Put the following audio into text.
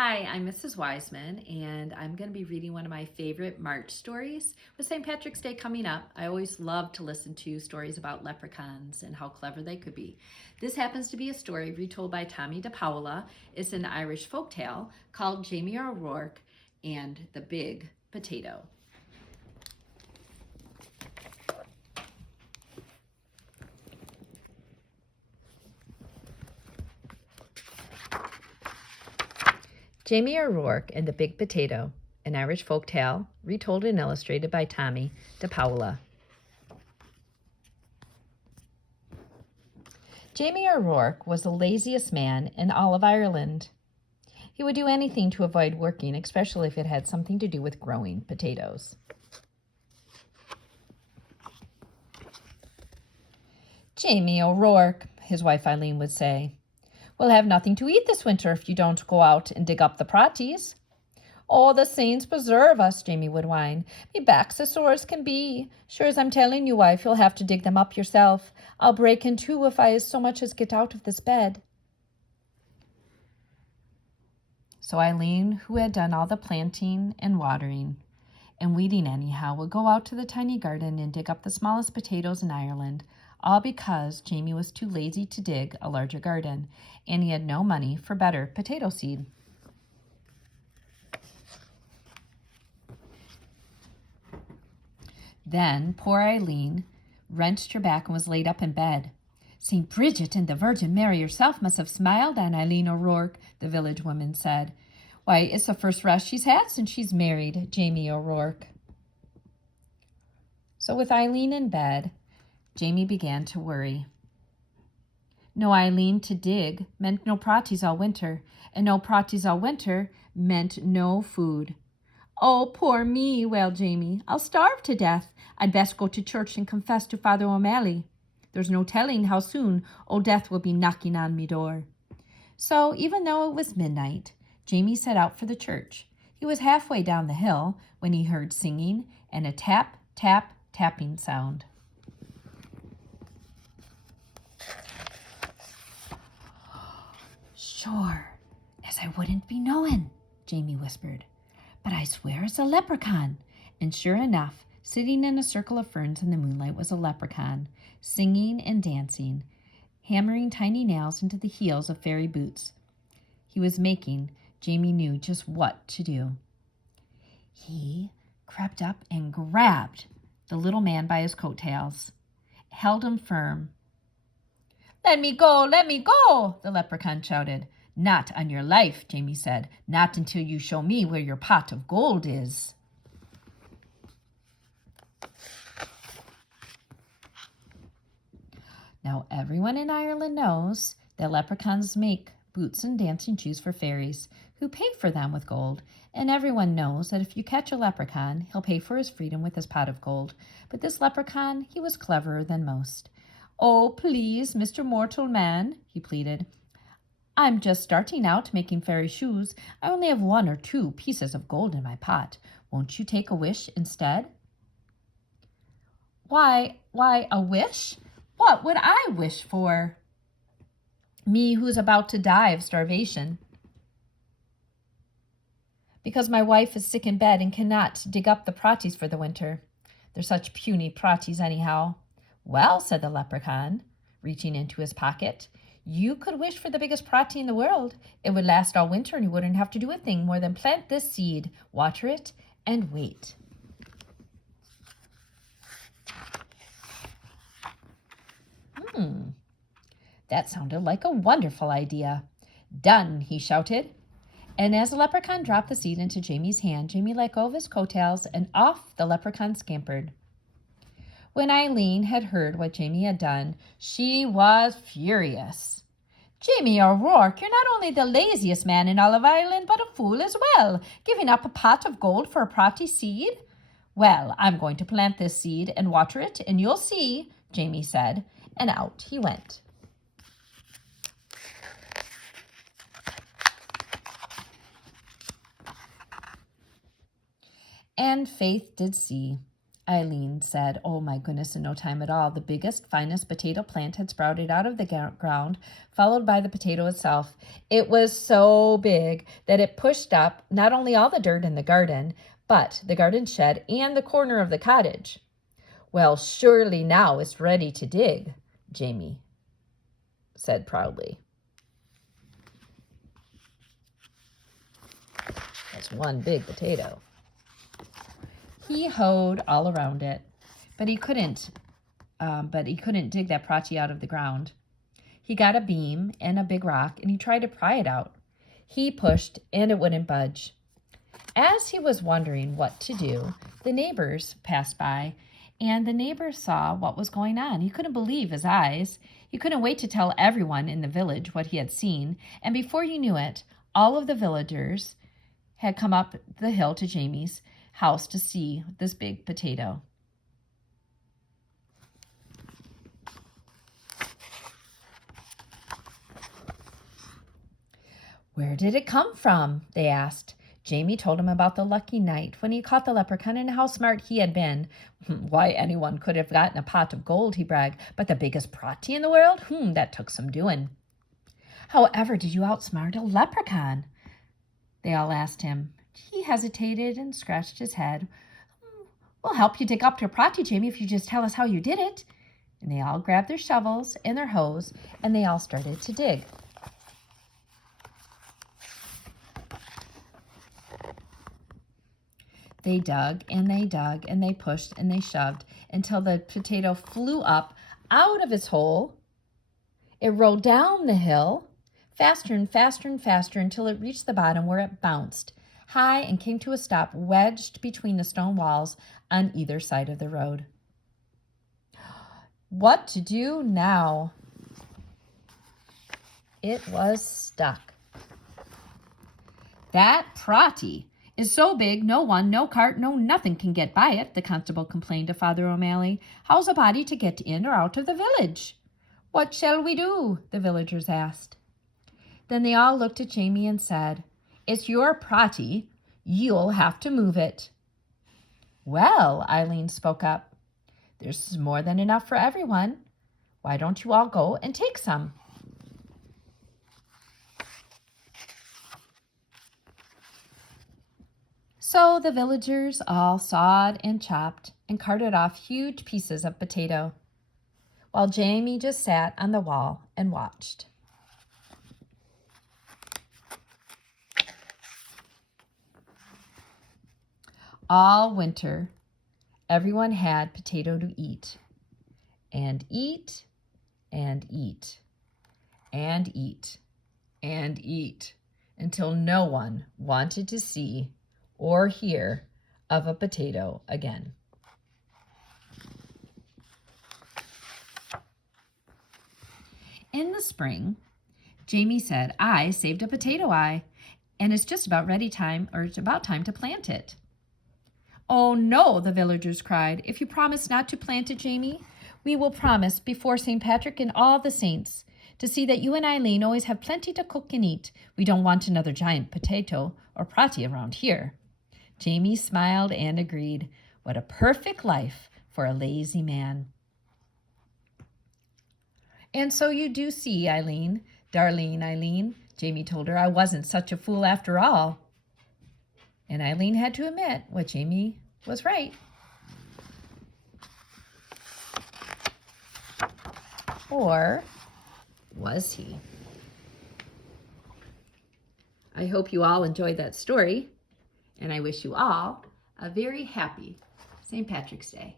Hi, I'm Mrs. Wiseman, and I'm going to be reading one of my favorite March stories. With St. Patrick's Day coming up, I always love to listen to stories about leprechauns and how clever they could be. This happens to be a story retold by Tomie DePaola. It's an Irish folktale called Jamie O'Rourke and the Big Potato. Jamie O'Rourke and the Big Potato, an Irish folktale, retold and illustrated by Tomie DePaola. Jamie O'Rourke was the laziest man in all of Ireland. He would do anything to avoid working, especially if it had something to do with growing potatoes. Jamie O'Rourke, his wife Eileen would say, "we'll have nothing to eat this winter if you don't go out and dig up the praties." "Oh, the saints preserve us," Jamie would whine. "Me back's as sore as can be. Sure as I'm telling you, wife, you'll have to dig them up yourself. I'll break in two if I so much as get out of this bed." So Eileen, who had done all the planting and watering and weeding anyhow, would go out to the tiny garden and dig up the smallest potatoes in Ireland, all because Jamie was too lazy to dig a larger garden, and he had no money for better potato seed. Then poor Eileen wrenched her back and was laid up in bed. "St. Bridget and the Virgin Mary herself must have smiled on Eileen O'Rourke," the village woman said. "Why, it's the first rest she's had since she's married Jamie O'Rourke." So with Eileen in bed, Jamie began to worry. No Eileen to dig meant no praties all winter, and no praties all winter meant no food. "Oh, poor me," wailed Jamie. "I'll starve to death. I'd best go to church and confess to Father O'Malley. There's no telling how soon old death will be knocking on me door." So even though it was midnight, Jamie set out for the church. He was halfway down the hill when he heard singing and a tap, tap, tapping sound. "Sure, as I wouldn't be knowing," Jamie whispered. "But I swear it's a leprechaun." And sure enough, sitting in a circle of ferns in the moonlight was a leprechaun, singing and dancing, hammering tiny nails into the heels of fairy boots. He was making Jamie knew just what to do. He crept up and grabbed the little man by his coattails, held him firm. "Let me go, let me go," the leprechaun shouted. "Not on your life," Jamie said. "Not until you show me where your pot of gold is." Now everyone in Ireland knows that leprechauns make boots and dancing shoes for fairies, who pay for them with gold. And everyone knows that if you catch a leprechaun, he'll pay for his freedom with his pot of gold. But this leprechaun, he was cleverer than most. "Oh, please, Mr. Mortal Man," he pleaded. "I'm just starting out making fairy shoes. I only have 1 or 2 pieces of gold in my pot. Won't you take a wish instead?" Why, a wish? What would I wish for? Me who's about to die of starvation. Because my wife is sick in bed and cannot dig up the praties for the winter. They're such puny praties anyhow. "Well," said the leprechaun, reaching into his pocket, "you could wish for the biggest pratie in the world. It would last all winter and you wouldn't have to do a thing more than plant this seed, water it, and wait." That sounded like a wonderful idea. "Done," he shouted. And as the leprechaun dropped the seed into Jamie's hand, Jamie let go of his coattails and off the leprechaun scampered. When Eileen had heard what Jamie had done, she was furious. "Jamie O'Rourke, you're not only the laziest man in all of Ireland, but a fool as well, giving up a pot of gold for a pratie seed." "Well, I'm going to plant this seed and water it, and you'll see," Jamie said, and out he went. And Faith did see. Eileen said. Oh my goodness, in no time at all, the biggest, finest potato plant had sprouted out of the ground, followed by the potato itself. It was so big that it pushed up not only all the dirt in the garden, but the garden shed and the corner of the cottage. Well, surely now it's ready to dig, Jamie said proudly. That's one big potato. He hoed all around it, but he couldn't dig that prati out of the ground. He got a beam and a big rock, and he tried to pry it out. He pushed, and it wouldn't budge. As he was wondering what to do, the neighbors passed by, and the neighbor saw what was going on. He couldn't believe his eyes. He couldn't wait to tell everyone in the village what he had seen, and before he knew it, all of the villagers had come up the hill to Jamie's house to see this big potato. Where did it come from? They asked. Jamie told him about the lucky night when he caught the leprechaun and how smart he had been. Why, anyone could have gotten a pot of gold, he bragged, but the biggest prati in the world? That took some doing. However did you outsmart a leprechaun? They all asked him. He hesitated and scratched his head. We'll help you dig up your prati, Jamie, if you just tell us how you did it. And they all grabbed their shovels and their hoes, and they all started to dig. They dug, and they pushed, and they shoved until the potato flew up out of its hole. It rolled down the hill, faster and faster and faster, until it reached the bottom, where it bounced high and came to a stop, wedged between the stone walls on either side of the road. What to do now? It was stuck. That prati is so big, no one, no cart, no nothing can get by it, the constable complained to Father O'Malley. How's a body to get in or out of the village? What shall we do? The villagers asked. Then they all looked at Jamie and said, It's your prati. You'll have to move it. Well, Eileen spoke up, there's more than enough for everyone. Why don't you all go and take some? So the villagers all sawed and chopped and carted off huge pieces of potato, while Jamie just sat on the wall and watched. All winter, everyone had potato to eat, and eat, and eat, and eat, and eat, until no one wanted to see or hear of a potato again. In the spring, Jamie said, I saved a potato eye, and it's just about time to plant it. Oh no, the villagers cried. If you promise not to plant it, Jamie, we will promise before St. Patrick and all the saints to see that you and Eileen always have plenty to cook and eat. We don't want another giant potato or prati around here. Jamie smiled and agreed. What a perfect life for a lazy man. And so you do see, Eileen, darling Eileen, Jamie told her, I wasn't such a fool after all. And Eileen had to admit what Jamie was right. Or was he? I hope you all enjoyed that story, and I wish you all a very happy St. Patrick's Day.